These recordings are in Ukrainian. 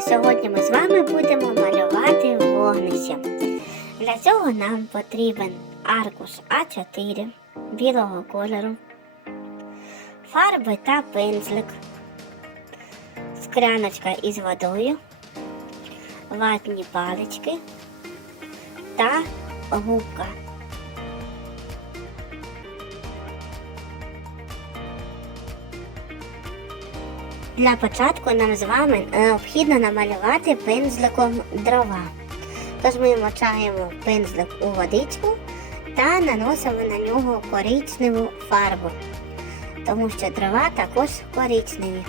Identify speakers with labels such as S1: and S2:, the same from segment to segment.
S1: сьогодні ми з вами будемо малювати вогнище. Для цього нам потрібен аркуш А4 білого кольору, фарби та пензлик, скляночка із водою, ватні палички та губка. Для початку нам з вами необхідно намалювати пензликом дрова. Тож ми мочаємо пензлик у водичку та наносимо на нього коричневу фарбу, тому що дрова також коричневі.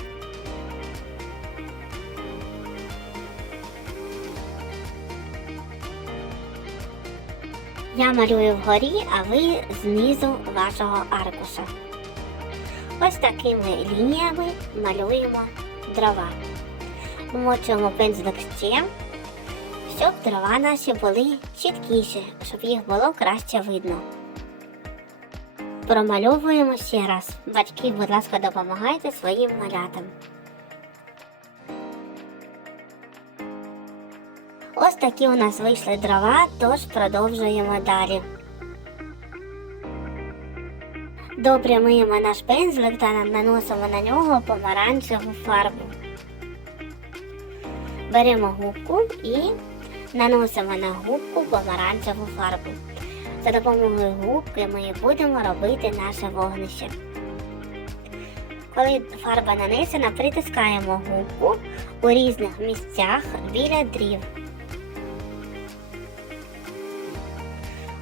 S1: Я малюю вгорі, а ви знизу вашого аркуша. Ось такими лініями малюємо дрова. Вмочуємо пензлик ще, щоб дрова наші були чіткіші, щоб їх було краще видно. Промальовуємо ще раз. Батьки, будь ласка, допомагайте своїм малятам. Ось такі у нас вийшли дрова, тож продовжуємо далі. Добре миємо наш пензлик та наносимо на нього помаранчеву фарбу. Беремо губку і наносимо на губку помаранчеву фарбу. За допомогою губки ми будемо робити наше вогнище. Коли фарба нанесена, притискаємо губку у різних місцях біля дрів.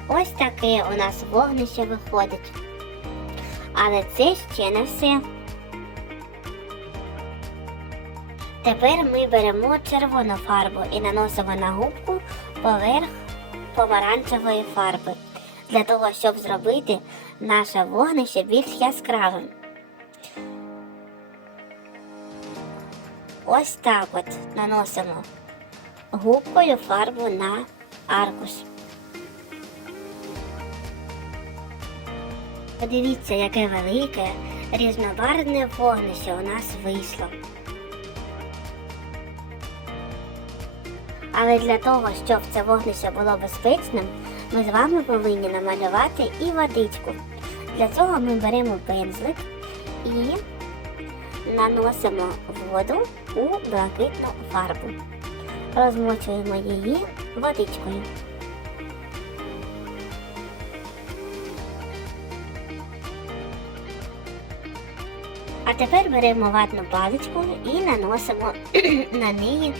S1: Ось таке у нас вогнище виходить. Але це ще не все. Тепер ми беремо червону фарбу і наносимо на губку поверх помаранчевої фарби, для того, щоб зробити наше вогнище більш яскравим. Ось так от наносимо губкою фарбу на аркуш. Подивіться, яке велике, різнобарвне вогнище у нас вийшло. Але для того, щоб це вогнище було безпечним, ми з вами повинні намалювати і водичку. Для цього ми беремо пензлик і наносимо воду у блакитну фарбу. Розмочуємо її водичкою. А тепер беремо ватну паличку і наносимо на неї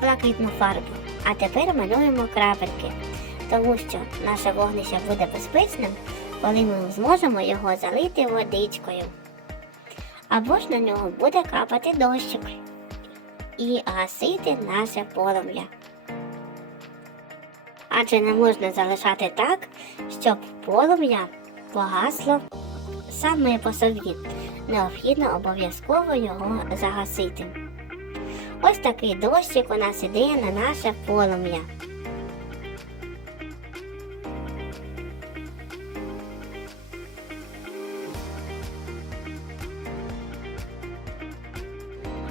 S1: блакитну фарбу. А тепер малюємо крапельки, тому що наше вогнище буде безпечним, коли ми зможемо його залити водичкою. Або ж на нього буде капати дощик і гасити наше полум'я. Адже не можна залишати так, щоб полум'я погасло саме по собі необхідно обов'язково його загасити. Ось такий дощик у нас іде на наше полум'я.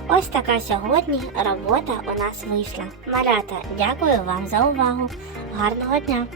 S1: Ось така сьогодні робота у нас вийшла. Малята, дякую вам за увагу. Гарного дня!